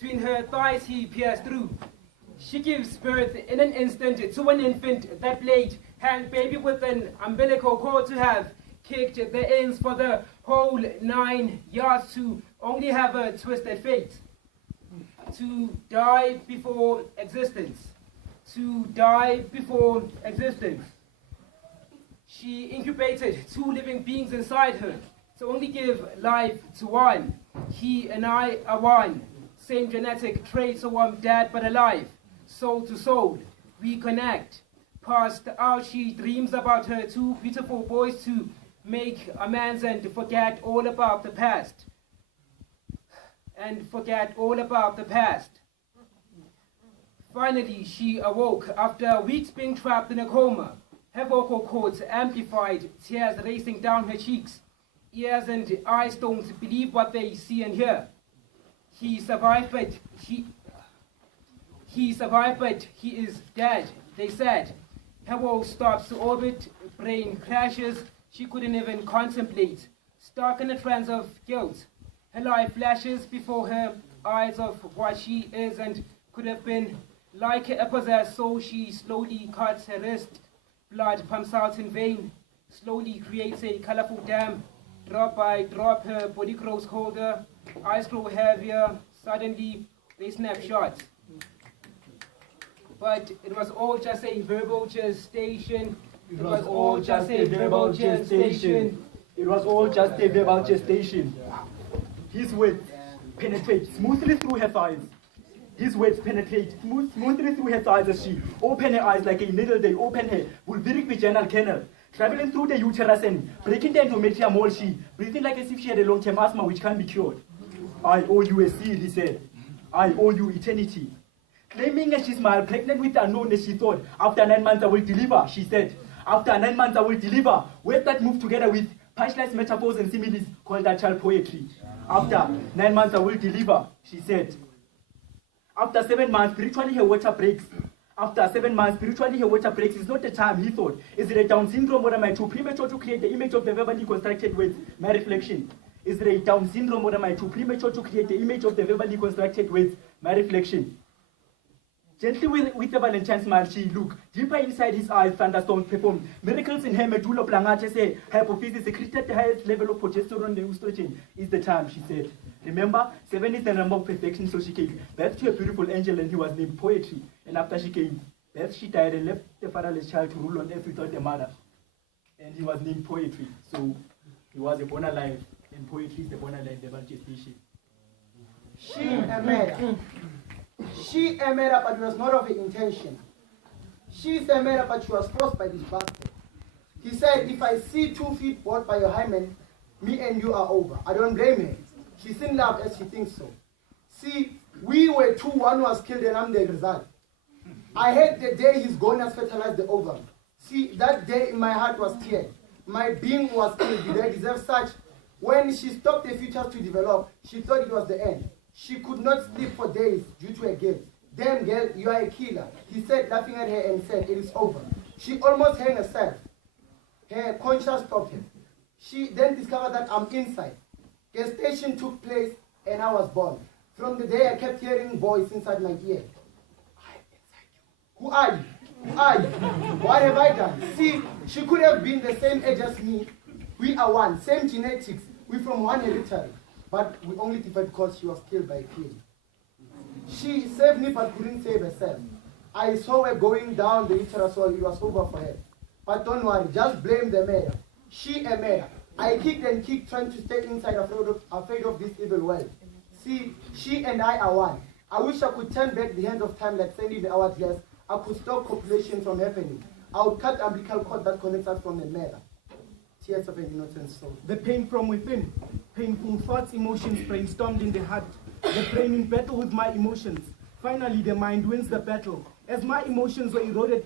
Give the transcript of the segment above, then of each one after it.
Between her thighs he pierced through. She gives birth in an instant to an infant that played hang baby with an umbilical cord to have kicked the ends for the whole 9 yards to only have a twisted fate. To die before existence. To die before existence. She incubated 2 living beings inside her to only give life to one. He and I are one. Same genetic traits, so I'm dead but alive. Soul to soul, we connect. Passed out, she dreams about her 2 beautiful boys to make amends and forget all about the past. And forget all about the past. Finally, she awoke after weeks being trapped in a coma. Her vocal cords amplified, tears racing down her cheeks. Ears and eyes don't believe what they see and hear. He survived, but he is dead, they said. Her world stops to orbit, brain crashes, she couldn't even contemplate. Stuck in a trance of guilt. Her life flashes before her eyes of what she is and could have been. Like a possessed soul, she slowly cuts her wrist. Blood pumps out in vain, slowly creates a colorful dam. Drop by drop, her body grows colder, eyes grow heavier, suddenly they snap shut. But it was all just a verbal gestation. It was all just a verbal gestation. It was all just a verbal gestation. His words penetrate smoothly through her thighs. His words penetrate smoothly through her thighs as she opened her eyes like a needle. They opened her vulvaric vaginal canal, traveling through the uterus and breaking the endometrium wall. She breathing like as if she had a long-term asthma which can't be cured. I owe you a seed, he said. I owe you eternity. Claiming as she smiled, pregnant with the unknown as she thought, after 9 months I will deliver, she said. After 9 months I will deliver. Words that move together with punchlines, metaphors and similes called that child poetry. After 9 months I will deliver, she said. After 7 months, spiritually her water breaks. After 7 months, spiritually her water breaks. It's not the time, he thought. Is it a Down syndrome or am I too premature to create the image of the verbally constructed words? My reflection. Is it a Down syndrome or am I too premature to create the image of the verbally constructed words? My reflection. Gently with a Valentine smile, she looked deeper inside his eyes. Thunderstorms performed miracles in her medulla oblongata. Her hypophysis secreted the highest level of progesterone and estrogen. Is the time, she said. Remember, 7 is the number of perfection, so she gave birth to a beautiful angel and he was named Poetry. And after she gave birth, she died and left the fatherless child to rule on earth without a mother. And he was named Poetry. So he was born alive, and poetry is the born alive level gestation. She a murder. She a murder, but it was not of her intention. She's a murder, but she was forced by this bastard. He said, if I see 2 feet bought by your hymen, me and you are over. I don't blame her. She's in love as she thinks so. See, we were 2, one was killed and I'm the result. I hate the day his goners fertilized the ovum. See, that day my heart was teared. My being was killed. Did I deserve such? When she stopped the features to develop, she thought it was the end. She could not sleep for days due to her guilt. Damn girl, you are a killer. He said, laughing at her and said, it is over. She almost hung herself. Her conscience stopped her. She then discovered that I'm inside. Gestation took place and I was born. From the day I kept hearing voice inside my ear. I am inside you. Who are you? Who are you? What have I done? See, she could have been the same age as me. We are one, same genetics. We're from one hereditary. But we only differ because she was killed by a king. She saved me but couldn't save herself. I saw her going down the uterus, so it was over for her. But don't worry, just blame the murder. She a murder. I kicked and kicked, trying to stay inside, afraid of this evil world. See, she and I are one. I wish I could turn back the hand of time like sending the hourglass. I could stop copulation from happening. I would cut the umbilical cord that connects us from the murder. Tears of an innocent soul. The pain from within, painful thoughts, emotions brainstormed in the heart. The brain in battle with my emotions. Finally, the mind wins the battle. As my emotions were eroded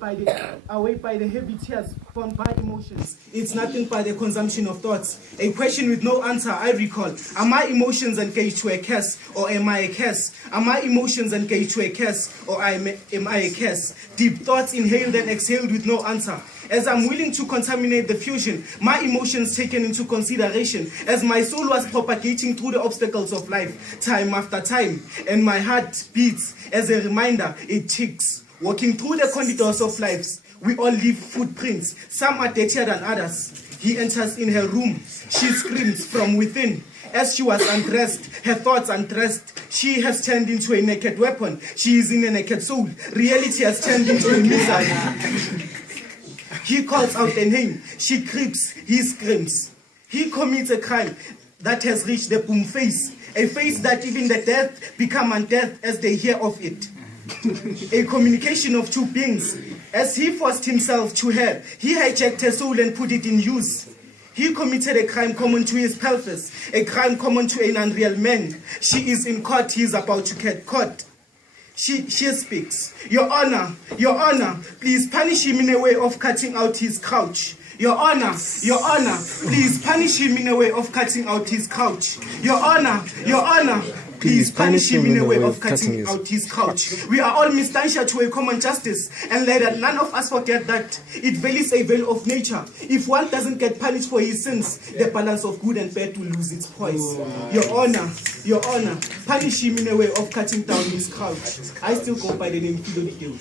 away by the heavy tears formed by emotions. It's nothing but the consumption of thoughts. A question with no answer, I recall. Are my emotions engaged to a curse, or am I a curse? Are my emotions engaged to a curse, or am I a curse? Deep thoughts inhaled and exhaled with no answer. as I'm willing to contaminate the fusion, my emotions taken into consideration, as my soul was propagating through the obstacles of life, time after time, and my heart beats as a reminder, it ticks. Walking through the corridors of lives, we all leave footprints, some are dirtier than others. He enters in her room, she screams from within. As she was undressed, her thoughts undressed, she has turned into a naked weapon. She is in a naked soul. Reality has turned into a missile. He calls out a name. She creeps. He screams. He commits a crime that has reached the boom phase. A phase that even the death become undeath as they hear of it. A communication of two beings. As he forced himself to her, he hijacked her soul and put it in use. He committed a crime common to his pelvis, a crime common to an unreal man. She is in court, he is about to get caught. She speaks. Your Honor, please punish him in a way of cutting out his couch. Your Honor, please punish him in a way of cutting out his couch. Your Honor, please punish him in a way of cutting out his couch. We are all misstantia to a common justice, and let none of us forget that it values a veil of nature. If one doesn't get punished for his sins, the balance of good and bad will lose its poise. Your Honor, punish him in a way of cutting down his couch. I still go by the name Philo.